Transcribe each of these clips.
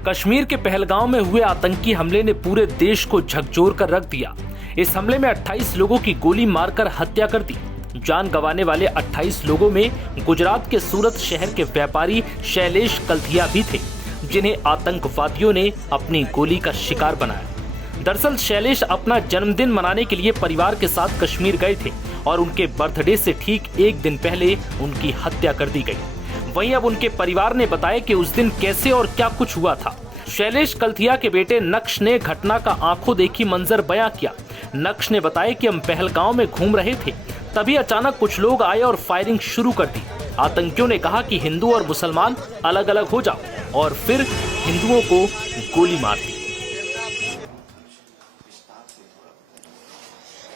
कश्मीर के पहलगांव में हुए आतंकी हमले ने पूरे देश को झकझोर कर रख दिया। इस हमले में 28 लोगों की गोली मारकर हत्या कर दी। जान गंवाने वाले 28 लोगों में गुजरात के सूरत शहर के व्यापारी शैलेश कल्थिया भी थे, जिन्हें आतंकवादियों ने अपनी गोली का शिकार बनाया। दरअसल शैलेश अपना जन्मदिन मनाने के लिए परिवार के साथ कश्मीर गए थे और उनके बर्थडे से ठीक एक दिन पहले उनकी हत्या कर दी गई। वहीं अब उनके परिवार ने बताया कि उस दिन कैसे और क्या कुछ हुआ था। शैलेश कल्थिया के बेटे नक्श ने घटना का आंखों देखी मंजर बयां किया। नक्श ने बताया कि हम पहलगांव में घूम रहे थे, तभी अचानक कुछ लोग आए और फायरिंग शुरू कर दी। आतंकियों ने कहा कि हिंदू और मुसलमान अलग अलग हो जाओ और फिर हिंदुओं को गोली मार दी।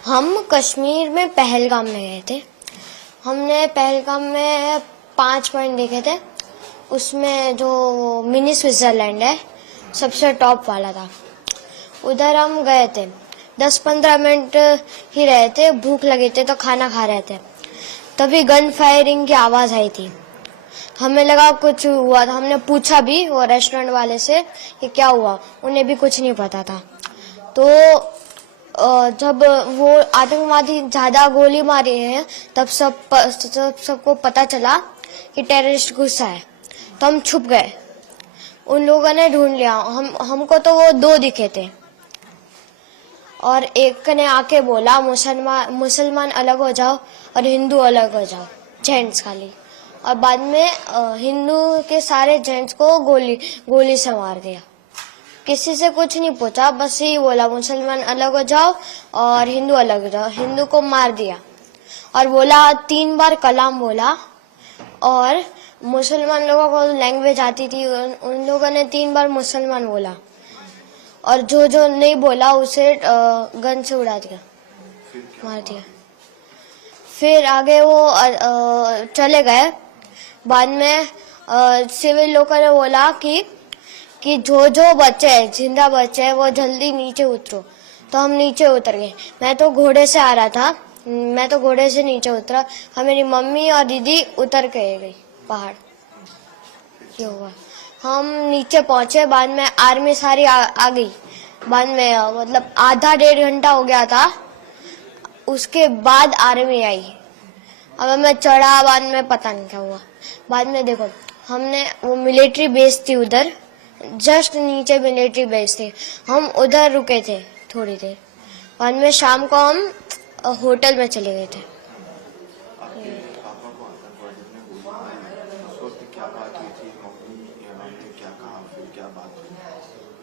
हम कश्मीर में पहलगाम में गए थे। हमने पहलगाम में 5 पॉइंट देखे थे। उसमें जो मिनी स्विट्जरलैंड है सबसे टॉप वाला था, उधर हम गए थे। 10-15 मिनट ही रहे थे, भूख लगी थी तो खाना खा रहे थे, तभी गन फायरिंग की आवाज आई थी। हमें लगा कुछ हुआ था। हमने पूछा भी वो रेस्टोरेंट वाले से कि क्या हुआ, उन्हें भी कुछ नहीं पता था। तो जब वो आतंकवादी ज्यादा गोली मारी है तब सबको पता चला कि टेररिस्ट घुसा है, तो हम छुप गए। उन लोगों ने ढूंढ लिया। हमको तो वो 2 दिखे थे और एक ने आके बोला मुसलमान अलग हो जाओ और हिंदू अलग हो जाओ, जेंट्स खाली। और बाद में हिंदू के सारे जेंट्स को गोली से मार दिया। किसी से कुछ नहीं पूछा, बस यही बोला मुसलमान अलग हो जाओ और हिंदू अलग हो जाओ। हिंदू को मार दिया और बोला 3 बार कलाम बोला। और मुसलमान लोगों को लैंग्वेज आती थी, उन लोगों ने 3 बार मुसलमान बोला और जो नहीं बोला उसे गन से उड़ा दिया, मार दिया। फिर आगे वो चले गए। बाद में सिविल लोगों ने बोला कि जो बच्चे हैं, जिंदा बच्चे हैं, वो जल्दी नीचे उतरो। तो हम नीचे उतर गए। मैं तो घोड़े से आ रहा था, मैं तो घोड़े से नीचे उतरा और मेरी मम्मी और दीदी उतर के गई पहाड़। ये हुआ, हम नीचे पहुंचे। बाद में आर्मी सारी आ गई। बाद में मतलब आधा 1.5 घंटा हो गया था, उसके बाद आर्मी आई। अब मैं चढ़ा, बाद में पता नहीं क्या हुआ। बाद में देखो, हमने वो मिलिट्री बेस थी उधर, जस्ट नीचे मिलिट्री बेस थी, हम उधर रुके थे थोड़ी देर। बाद में शाम को हम होटल में चले गए थे।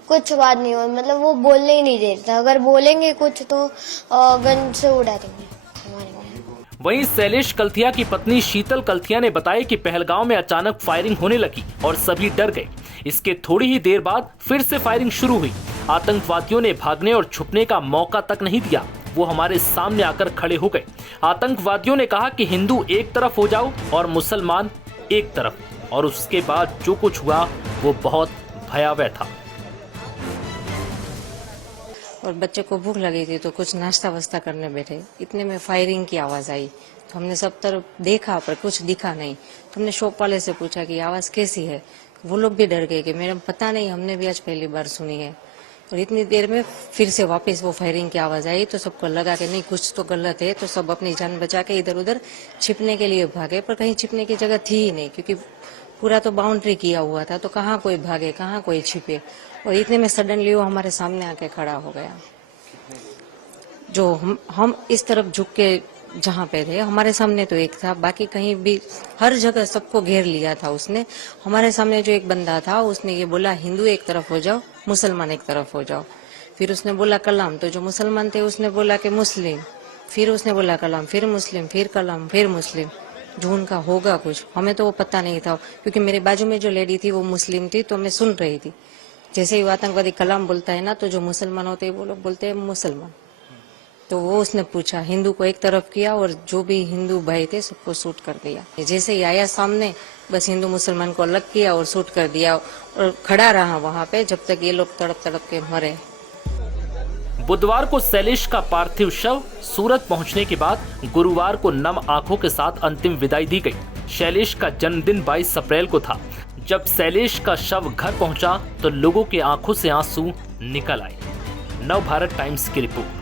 कुछ बात नहीं हुई, मतलब वो बोलने ही नहीं देता। अगर बोलेंगे कुछ तो गन से उड़ा देंगे। वहीं शैलेश कल्थिया की पत्नी शीतल कल्थिया ने बताया कि पहलगांव में अचानक फायरिंग होने लगी और सभी डर गए। इसके थोड़ी ही देर बाद फिर से फायरिंग शुरू हुई। आतंकवादियों ने भागने और छुपने का मौका तक नहीं दिया, वो हमारे सामने आकर खड़े हो गए। आतंकवादियों ने कहा कि हिंदू एक तरफ हो जाओ और मुसलमान एक तरफ, और उसके बाद जो कुछ हुआ वो बहुत भयावह था। और बच्चे को भूख लगी थी तो कुछ नाश्ता वास्ता करने बैठे, इतने में फायरिंग की आवाज आई। तो हमने सब तरफ देखा पर कुछ दिखा नहीं। तो हमने शॉप वाले से पूछा कि आवाज कैसी है। वो लोग भी डर गए कि मैडम पता नहीं, हमने भी आज पहली बार सुनी है। और इतनी देर में फिर से वापस वो फायरिंग की आवाज आई तो सबको लगा कि नहीं, कुछ तो गलत है। तो सब अपनी जान बचा के इधर उधर छिपने के लिए भागे, पर कहीं छिपने की जगह थी ही नहीं, क्योंकि पूरा तो बाउंड्री किया हुआ था। तो कहाँ कोई भागे, कहाँ कोई छिपे। और इतने में सडनली वो हमारे सामने आके खड़ा हो गया। जो हम इस तरफ झुक के जहाँ पे थे, हमारे सामने तो एक था, बाकी कहीं भी हर जगह सबको घेर लिया था उसने। हमारे सामने जो एक बंदा था उसने ये बोला हिंदू एक तरफ हो जाओ, मुसलमान एक तरफ हो जाओ। फिर उसने बोला कलाम, तो जो मुसलमान थे उसने बोला कि मुस्लिम। फिर उसने बोला कलाम, फिर मुस्लिम, फिर कलाम, फिर मुस्लिम। जो उनका होगा कुछ, हमें तो वो पता नहीं था, क्योंकि मेरे बाजू में जो लेडी थी वो मुस्लिम थी, तो मैं सुन रही थी। जैसे ही आतंकवादी कलाम बोलता है ना, तो जो मुसलमान होते हैं वो लोग बोलते हैं मुसलमान। तो वो उसने पूछा, हिंदू को एक तरफ किया और जो भी हिंदू भाई थे सबको शूट कर दिया। जैसे ही आया सामने, बस हिंदू मुसलमान को अलग किया और शूट कर दिया और खड़ा रहा वहां पे जब तक ये लोग तड़प तड़प के मरे। बुधवार को शैलेश का पार्थिव शव सूरत पहुंचने के बाद गुरुवार को नम आंखों के साथ अंतिम विदाई दी गई। शैलेश का जन्मदिन 22 अप्रैल को था। जब शैलेश का शव घर पहुंचा तो लोगों के आंखों से आंसू निकल आए। नव भारत टाइम्स की रिपोर्ट।